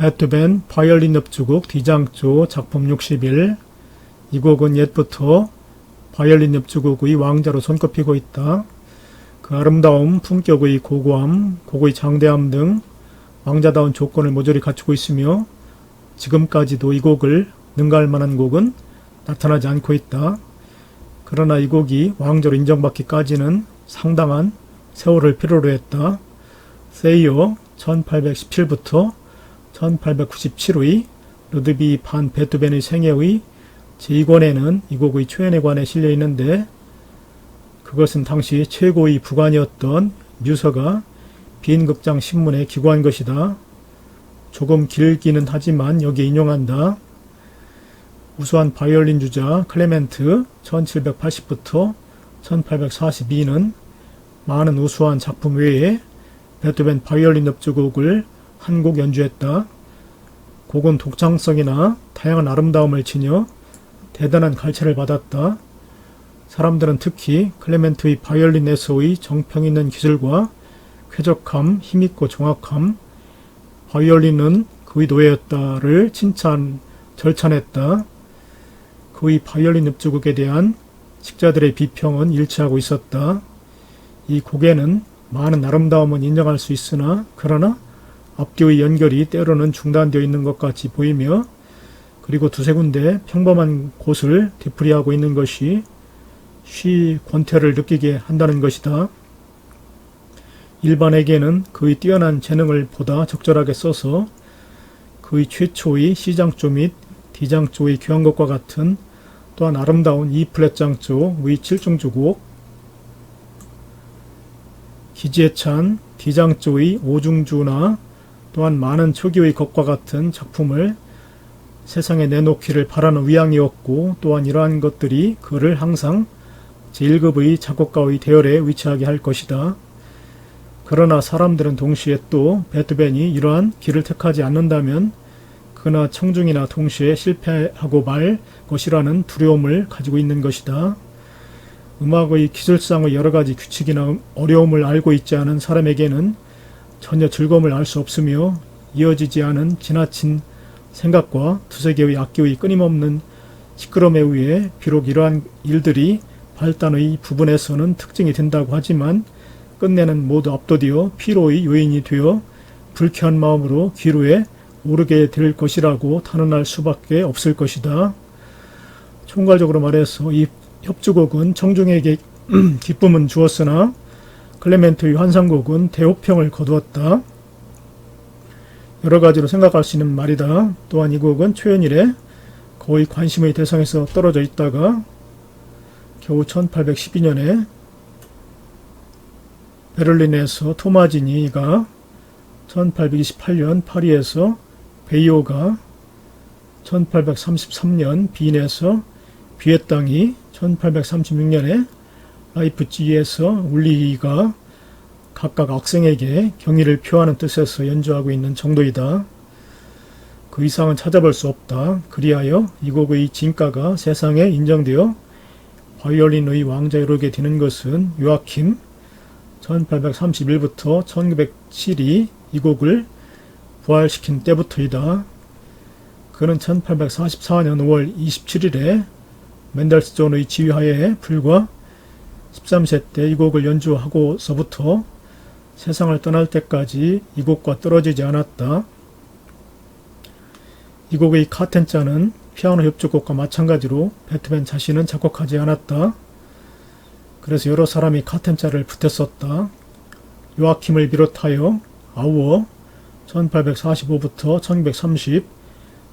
베토벤 바이올린 협주곡 D장조 작품 61. 이 곡은 옛부터 바이올린 협주곡의 왕자로 손꼽히고 있다. 그 아름다움, 품격의 고고함, 곡의 장대함 등 왕자다운 조건을 모조리 갖추고 있으며 지금까지도 이 곡을 능가할 만한 곡은 나타나지 않고 있다. 그러나 이 곡이 왕자로 인정받기까지는 상당한 세월을 필요로 했다. 세이어 1817부터 1897의 루드비 반 베토벤의 생애의 제2권에는 이 곡의 초연에 관해 실려 있는데, 그것은 당시 최고의 부관이었던 뮤서가 비인극장 신문에 기고한 것이다. 조금 길기는 하지만 여기에 인용한다. 우수한 바이올린 주자 클레멘트 1780부터 1842는 많은 우수한 작품 외에 베토벤 바이올린 협주곡을 한 곡 연주했다. 곡은 독창성이나 다양한 아름다움을 지녀 대단한 갈채를 받았다. 사람들은 특히 클레멘트의 바이올린에서의 정평 있는 기술과 쾌적함, 힘있고 정확함, 바이올린은 그의 노예였다를 절찬했다. 그의 바이올린 협주곡에 대한 식자들의 비평은 일치하고 있었다. 이 곡에는 많은 아름다움은 인정할 수 있으나 그러나 앞뒤의 연결이 때로는 중단되어 있는 것 같이 보이며, 그리고 두세 군데 평범한 곳을 되풀이하고 있는 것이 쉬 권태를 느끼게 한다는 것이다. 일반에게는 그의 뛰어난 재능을 보다 적절하게 써서 그의 최초의 C장조 및 D장조의 교향 것과 같은 또한 아름다운 E플랫장조의 7중주곡, 기지에 찬 D장조의 5중주나 또한 많은 초기의 것과 같은 작품을 세상에 내놓기를 바라는 위양이었고, 또한 이러한 것들이 그를 항상 제1급의 작곡가의 대열에 위치하게 할 것이다. 그러나 사람들은 동시에 또 베토벤이 이러한 길을 택하지 않는다면 그나 청중이나 동시에 실패하고 말 것이라는 두려움을 가지고 있는 것이다. 음악의 기술상의 여러가지 규칙이나 어려움을 알고 있지 않은 사람에게는 전혀 즐거움을 알 수 없으며, 이어지지 않은 지나친 생각과 두세 개의 악기의 끊임없는 시끄러움에 의해 비록 이러한 일들이 발단의 부분에서는 특징이 된다고 하지만 끝내는 모두 압도되어 피로의 요인이 되어 불쾌한 마음으로 기로에 오르게 될 것이라고 단언할 수밖에 없을 것이다. 총괄적으로 말해서 이 협주곡은 청중에게 기쁨은 주었으나 클레멘트의 환상곡은 대호평을 거두었다. 여러 가지로 생각할 수 있는 말이다. 또한 이 곡은 초연 이래 거의 관심의 대상에서 떨어져 있다가 겨우 1812년에 베를린에서 토마지니가, 1828년 파리에서 베이오가, 1833년 빈에서 비에땅이, 1836년에 라이프치히에서 울리히가 각각 악생에게 경의를 표하는 뜻에서 연주하고 있는 정도이다. 그 이상은 찾아볼 수 없다. 그리하여 이 곡의 진가가 세상에 인정되어 바이올린의 왕자에 오르게 되는 것은 요아킴 1831부터 1907이 이 곡을 부활시킨 때부터이다. 그는 1844년 5월 27일에 맨델스존의 지휘하에 불과 13세 때 이 곡을 연주하고서부터 세상을 떠날 때까지 이 곡과 떨어지지 않았다. 이 곡의 카텐자는 피아노 협주곡과 마찬가지로 베토벤 자신은 작곡하지 않았다. 그래서 여러 사람이 카텐자를 붙였었다. 요아킴을 비롯하여 아우어 1845부터 1930,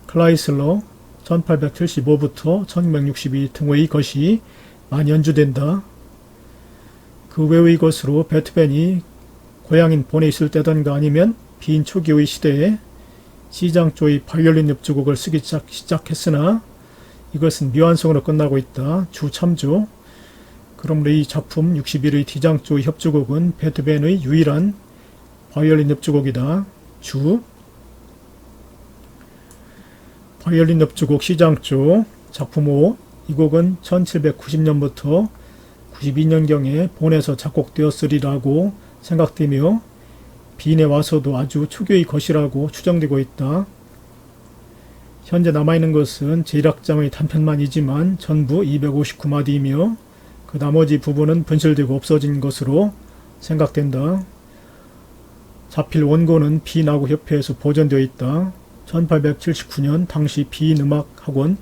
클라이슬러 1875부터 1962 등의 것이 많이 연주된다. 그 외의 것으로 베토벤이 고향인 본에 있을 때던가 아니면 빈 초기의 시대에 C장조의 바이올린 협주곡을 쓰기 시작했으나 이것은 미완성으로 끝나고 있다. 주 참조. 그러므로 이 작품 61의 D장조의 협주곡은 베토벤의 유일한 바이올린 협주곡이다. 주 바이올린 협주곡 C장조 작품 5. 이 곡은 1790년부터 92년경에 본에서 작곡되었으리라고 생각되며 빈에 와서도 아주 초기의 것이라고 추정되고 있다. 현재 남아있는 것은 제1악장의 단편만이지만 전부 259마디이며 그 나머지 부분은 분실되고 없어진 것으로 생각된다. 자필 원고는 비나고협회에서 보존되어 있다. 1879년 당시 비인음악학원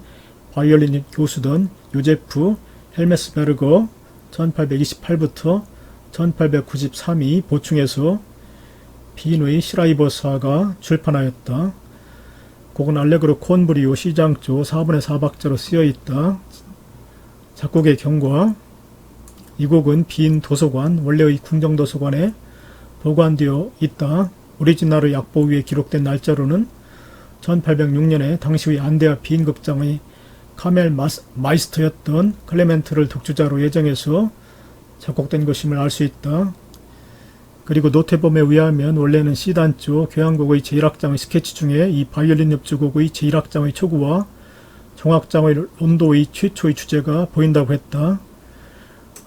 바이올린 교수던 요제프 헬메스베르거 1828부터 1893이 보충해서 비인의 시라이버사가 출판하였다. 곡은 알레그로 콘브리오 시장조 4분의 4박자로 쓰여있다. 작곡의 경과. 이 곡은 비인 도서관, 원래의 궁정도서관에 보관되어 있다. 오리지널의 악보 위에 기록된 날짜로는 1806년에 당시의 안데아 비인극장의 카멜 마이스터였던 클레멘트를 독주자로 예정해서 작곡된 것임을 알 수 있다. 그리고 노테범에 의하면 원래는 C단조 교향곡의 제1악장의 스케치 중에 이 바이올린 협주곡의 제1악장의 초구와 종악장의 론도의 최초의 주제가 보인다고 했다.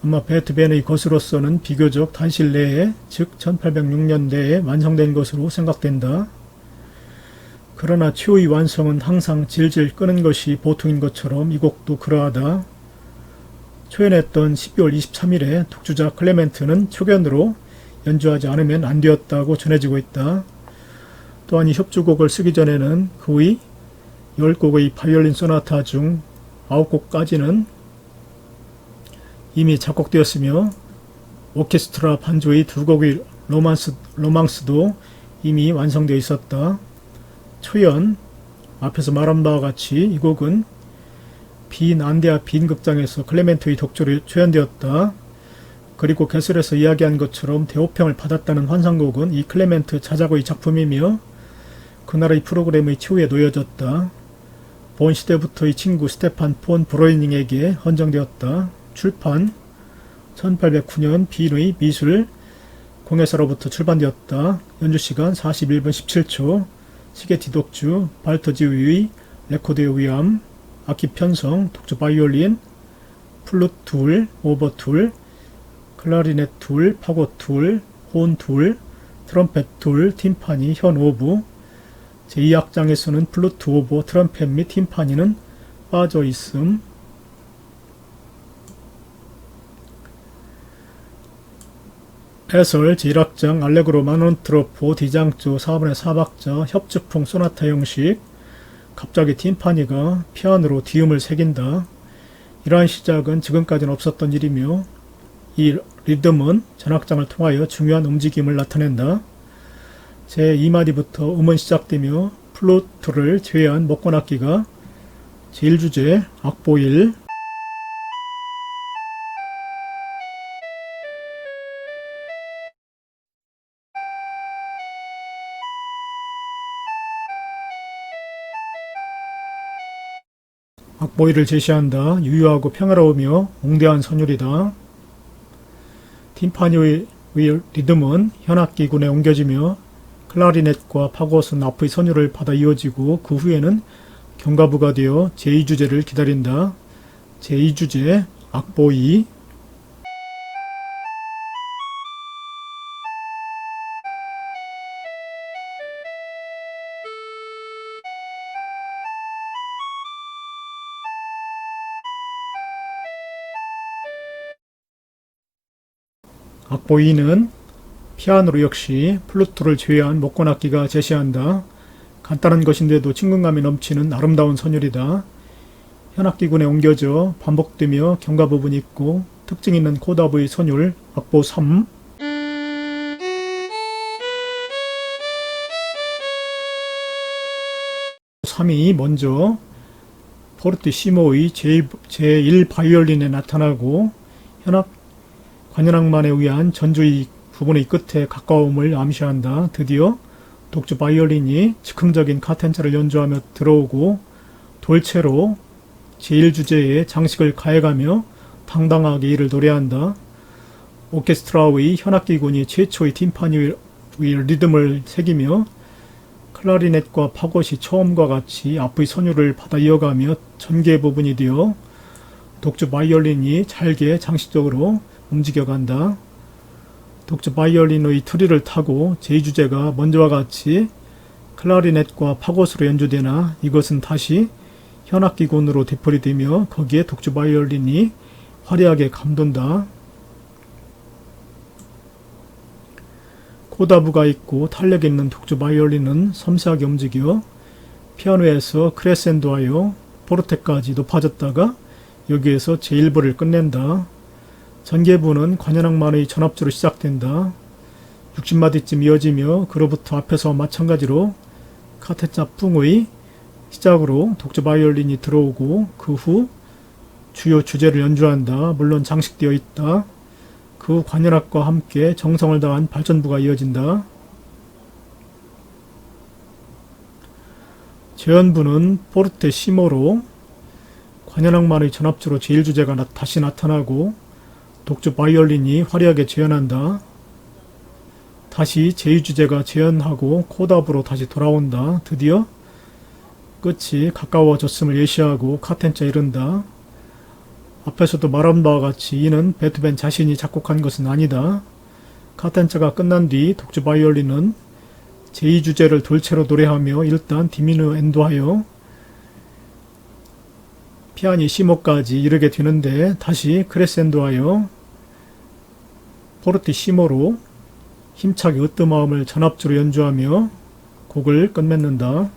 아마 베토벤의 것으로서는 비교적 단실 내에, 즉 1806년대에 완성된 것으로 생각된다. 그러나 최후의 완성은 항상 질질 끄는 것이 보통인 것처럼 이 곡도 그러하다. 초연했던 12월 23일에 독주자 클레멘트는 초견으로 연주하지 않으면 안 되었다고 전해지고 있다. 또한 이 협주곡을 쓰기 전에는 그의 10곡의 바이올린 소나타 중 9곡까지는 이미 작곡되었으며 오케스트라 반주의 2곡의 로망스도 이미 완성되어 있었다. 초연, 앞에서 말한 바와 같이 이 곡은 빈 안데아 빈극장에서 클레멘트의 독주로 초연되었다. 그리고 개설에서 이야기한 것처럼 대호평을 받았다는 환상곡은 이 클레멘트 자작의 작품이며 그날의 프로그램의 최후에 놓여졌다. 본 시대부터의 친구 스테판 폰 브로이닝에게 헌정되었다. 출판 1809년 빈의 미술 공예사로부터 출판되었다. 연주시간 41분 17초. 시게티 독주, 발터지의 레코드에 의함, 악기 편성, 독주 바이올린, 플룻 둘, 오버 둘, 클라리넷 둘, 파고 둘, 혼 둘, 트럼펫 둘, 팀파니, 현 오부. 제2악장에서는 플루트 오보, 트럼펫 및 팀파니는 빠져 있음. 해설 제1악장 알레그로 마논트로포 디장조 4분의 4박자 협주풍 소나타 형식. 갑자기 팀파니가 피아노로 디음을 새긴다. 이러한 시작은 지금까지는 없었던 일이며 이 리듬은 전악장을 통하여 중요한 움직임을 나타낸다. 제2마디부터 음은 시작되며 플루트를 제외한 목관악기가 제1주제 악보 1, 악보 1을 제시한다. 유효하고 평화로우며 웅대한 선율이다. 팀파니의 리듬은 현악기군에 옮겨지며 클라리넷과 파고스는 앞의 선율을 받아 이어지고 그 후에는 경가부가 되어 제2주제를 기다린다. 제2주제 악보 2. 악보 2는 피아노로 역시 플루트를 제외한 목관악기가 제시한다. 간단한 것인데도 친근감이 넘치는 아름다운 선율이다. 현악기군에 옮겨져 반복되며 경가 부분이 있고 특징 있는 코다브의 선율. 악보 3. (3이) 먼저 포르티시모의 제1 바이올린에 나타나고 현악 관현악만에 의한 전주의 부분의 끝에 가까움을 암시한다. 드디어 독주 바이올린이 즉흥적인 카텐차를 연주하며 들어오고 돌체로 제1주제에 장식을 가해가며 당당하게 이를 노래한다. 오케스트라의 현악기군이 최초의 팀파니의 리듬을 새기며 클라리넷과 파고시 처음과 같이 앞의 선율을 받아 이어가며 전개 부분이 되어 독주 바이올린이 잘게 장식적으로 움직여간다. 독주 바이올린의 트리를 타고 제2주제가 먼저와 같이 클라리넷과 파고스로 연주되나 이것은 다시 현악기군으로 되풀이되며 거기에 독주 바이올린이 화려하게 감돈다. 코다부가 있고 탄력 있는 독주 바이올린은 섬세하게 움직여 피아노에서 크레센도하여 포르테까지 높아졌다가 여기에서 제1부를 끝낸다. 전개부는 관현악만의 전합주로 시작된다. 60마디쯤 이어지며 그로부터 앞에서와 마찬가지로 카테짜 풍의 시작으로 독주 바이올린이 들어오고 그 후 주요 주제를 연주한다. 물론 장식되어 있다. 그 후 관현악과 함께 정성을 다한 발전부가 이어진다. 재현부는 포르테시모로 관현악만의 전합주로 제1주제가 다시 나타나고 독주 바이올린이 화려하게 재현한다. 다시 제2주제가 재현하고 코다부로 다시 돌아온다. 드디어 끝이 가까워졌음을 예시하고 카텐짜 이른다. 앞에서도 말한 바와 같이 이는 베토벤 자신이 작곡한 것은 아니다. 카텐짜가 끝난 뒤 독주 바이올린은 제2주제를 돌체로 노래하며 일단 디미누엔도하여 피아니시모까지 이르게 되는데 다시 크레센도하여 포르티시모로 힘차게 으뜸마음을 전합주로 연주하며 곡을 끝맺는다.